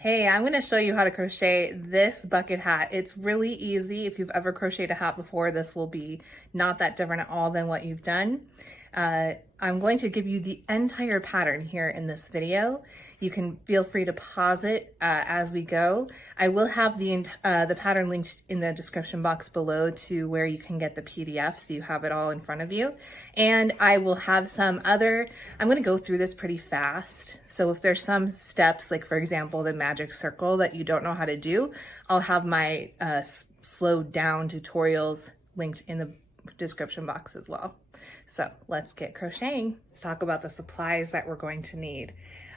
Hey, I'm going to show you how to crochet this bucket hat. It's really easy. If you've ever crocheted a hat before, this will be not that different at all than what you've done. I'm going to give you the entire pattern here in this video. You can feel free to pause it as we go. I will have the pattern linked in the description box below to where you can get the PDF so you have it all in front of you. And I will have some other, I'm going to go through this pretty fast. So if there's some steps, like for example, the magic circle that you don't know how to do, I'll have my slowed down tutorials linked in the description box as well. So let's get crocheting. Let's talk about the supplies that we're going to need.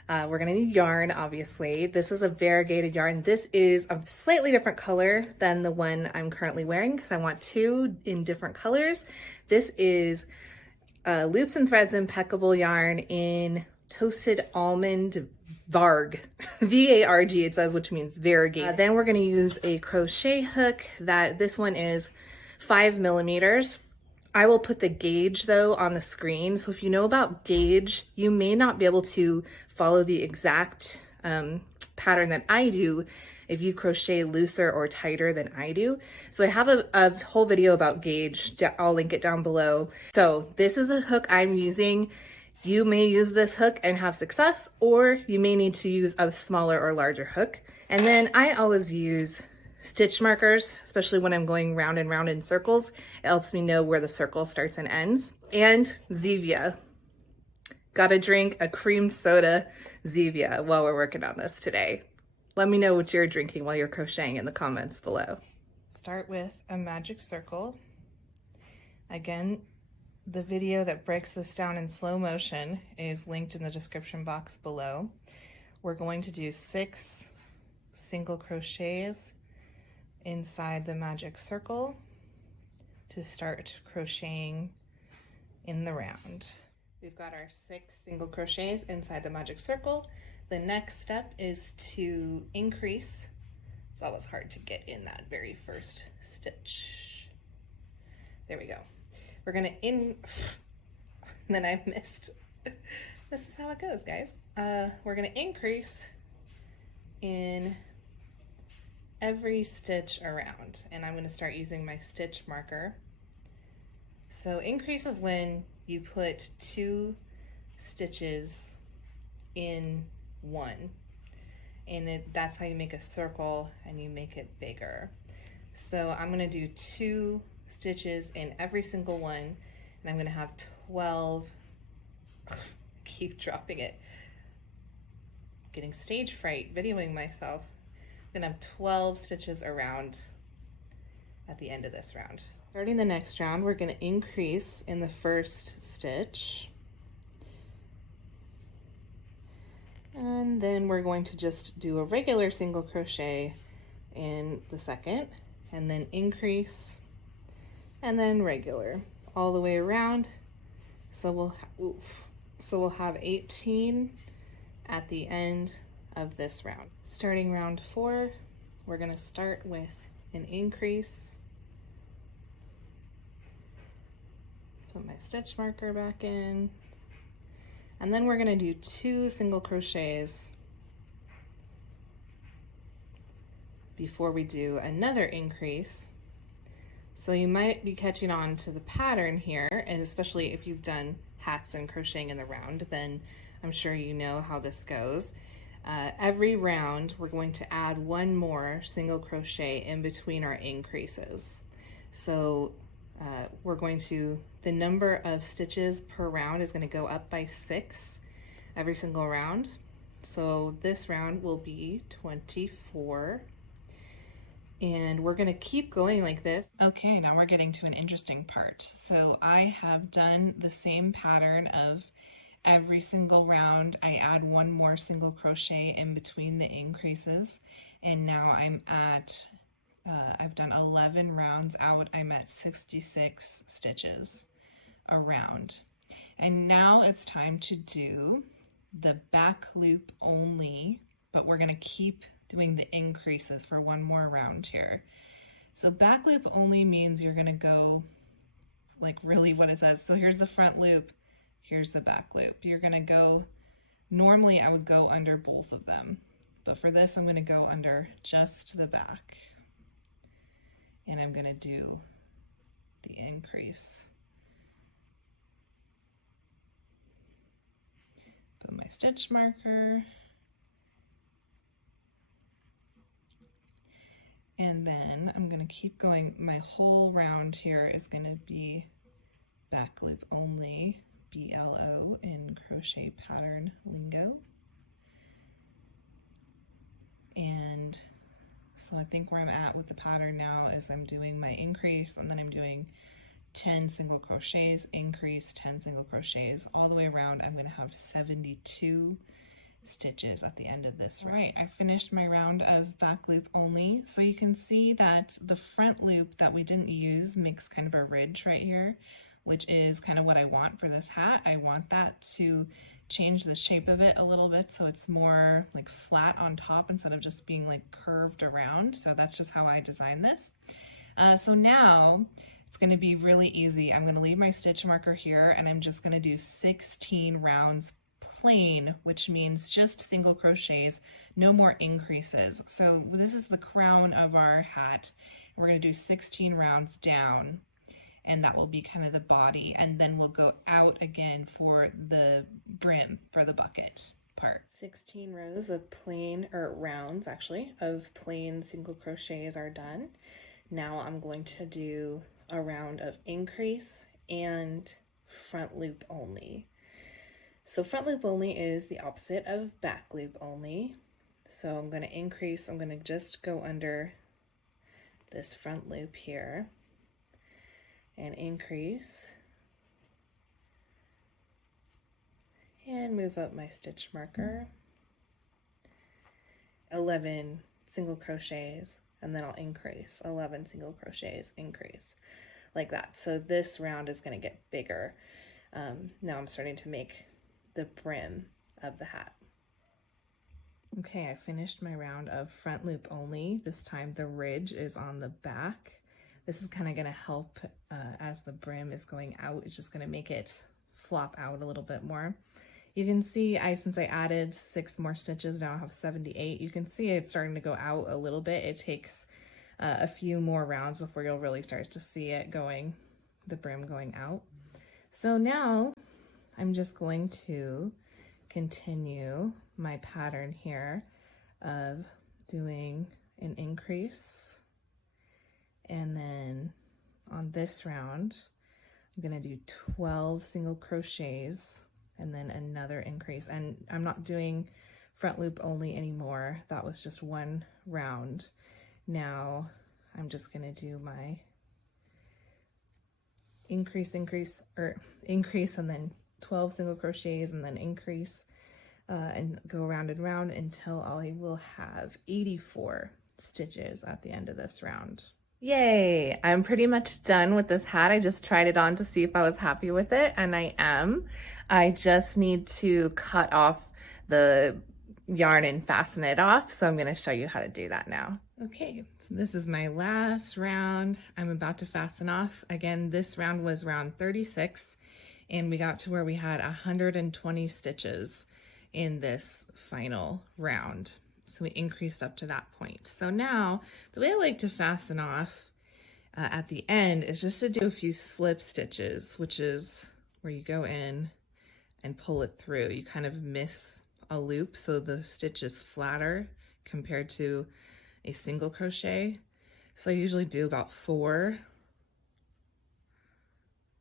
We're gonna need yarn, obviously. This is a variegated yarn. This is a slightly different color than the one I'm currently wearing because I want two in different colors. This is Loops and Threads Impeccable yarn in Toasted Almond Varg, V-A-R-G it says, which means variegated. Then we're gonna use a crochet hook this one is 5 millimeters. I will put the gauge though on the screen. So if you know about gauge, you may not be able to follow the exact pattern that I do if you crochet looser or tighter than I do. So I have a whole video about gauge. I'll link it down below. So this is the hook I'm using. You may use this hook and have success, or you may need to use a smaller or larger hook. And then I always use stitch markers, especially when I'm going round and round in circles. It helps me know where the circle starts and ends. And Zevia. Gotta drink a cream soda Zevia while we're working on this today. Let me know what you're drinking while you're crocheting in the comments below. Start with a magic circle. Again, the video that breaks this down in slow motion is linked in the description box below. We're going to do 6 single crochets inside the magic circle to start crocheting in the round. We've got our 6 single crochets inside the magic circle. The next step is to increase. It's always hard to get in that very first stitch. There we go. We're gonna then I missed. This is how it goes, guys. We're gonna increase in every stitch around, and I'm going to start using my stitch marker. So increase is when you put 2 stitches in one, and that's how you make a circle and you make it bigger. So I'm going to do 2 stitches in every single one, and I'm going to have 12. Keep dropping it. Getting stage fright videoing myself. Gonna have 12 stitches around at the end of this round. Starting the next round, we're gonna increase in the first stitch. And then we're going to just do a regular single crochet in the second, and then increase, and then regular, all the way around. So we'll have 18 at the end of this round. Starting round 4, we're going to start with an increase. Put my stitch marker back in, and then we're going to do 2 single crochets before we do another increase. So you might be catching on to the pattern here, and especially if you've done hats and crocheting in the round, then I'm sure you know how this goes. Every round we're going to add 1 more single crochet in between our increases. So we're going to, the number of stitches per round is going to go up by 6 every single round. So this round will be 24, and we're going to keep going like this. Okay, now we're getting to an interesting part. So I have done the same pattern of every single round I add 1 more single crochet in between the increases, and now I'm at I've done 11 rounds out. I'm at 66 stitches around, and now it's time to do the back loop only, but we're going to keep doing the increases for 1 more round here. So back loop only means you're going to go like really what it says. So here's the front loop, here's the back loop. You're going to go, normally I would go under both of them, but for this I'm going to go under just the back, and I'm going to do the increase. Put my stitch marker, and then I'm going to keep going. My whole round here is going to be back loop only, BLO in crochet pattern lingo. And so I think where I'm at with the pattern now is I'm doing my increase, and then I'm doing 10 single crochets, increase, 10 single crochets. All the way around I'm going to have 72 stitches at the end of this. Right, I finished my round of back loop only. So you can see that the front loop that we didn't use makes kind of a ridge right here, which is kind of what I want for this hat. I want that to change the shape of it a little bit so it's more like flat on top instead of just being like curved around. So that's just how I designed this. So now it's going to be really easy. I'm going to leave my stitch marker here, and I'm just going to do 16 rounds plain, which means just single crochets, no more increases. So this is the crown of our hat. We're going to do 16 rounds down, and that will be kind of the body, and then we'll go out again for the brim, for the bucket part. 16 rows of plain, or rounds actually, of plain single crochets are done. Now I'm going to do a round of increase and front loop only. So front loop only is the opposite of back loop only. So I'm going to increase, I'm going to just go under this front loop here and increase and move up my stitch marker, 11 single crochets, and then I'll increase, 11 single crochets, increase, like that. So this round is going to get bigger. Now I'm starting to make the brim of the hat. Okay, I finished my round of front loop only. This time the ridge is on the back. This is kind of going to help as the brim is going out. It's just going to make it flop out a little bit more. You can see since I added 6 more stitches, now I have 78. You can see it's starting to go out a little bit. It takes a few more rounds before you'll really start to see it going, the brim going out. So now I'm just going to continue my pattern here of doing an increase, and then on this round I'm going to do 12 single crochets and then another increase. And I'm not doing front loop only anymore. That was just one round. Now I'm just going to do my increase, and then 12 single crochets and then increase, and go round and round until I will have 84 stitches at the end of this round. Yay! I'm pretty much done with this hat. I just tried it on to see if I was happy with it, and I am. I just need to cut off the yarn and fasten it off, so I'm going to show you how to do that now. Okay, so this is my last round. I'm about to fasten off. Again, this round was round 36, and we got to where we had 120 stitches in this final round. So we increased up to that point. So now the way I like to fasten off at the end is just to do a few slip stitches, which is where you go in and pull it through. You kind of miss a loop, so the stitch is flatter compared to a single crochet. So I usually do about 4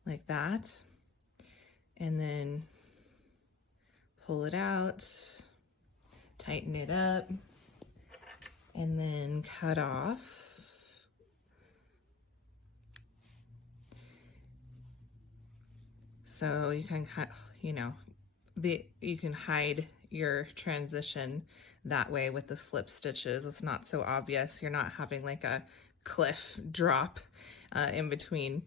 like that, and then pull it out, tighten it up, and then cut off. So you can cut, you can hide your transition that way with the slip stitches. It's not so obvious. You're not having like a cliff drop in between.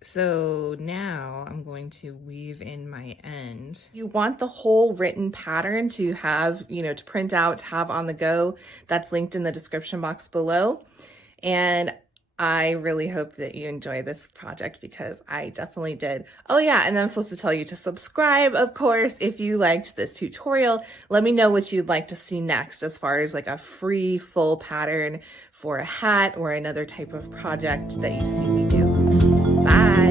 So now I'm going to weave in my end. You want the whole written pattern to have, to print out, to have on the go. That's linked in the description box below. And I really hope that you enjoy this project because I definitely did. Oh yeah, and I'm supposed to tell you to subscribe, of course, if you liked this tutorial. Let me know what you'd like to see next as far as like a free full pattern for a hat or another type of project that you see me do. Bye!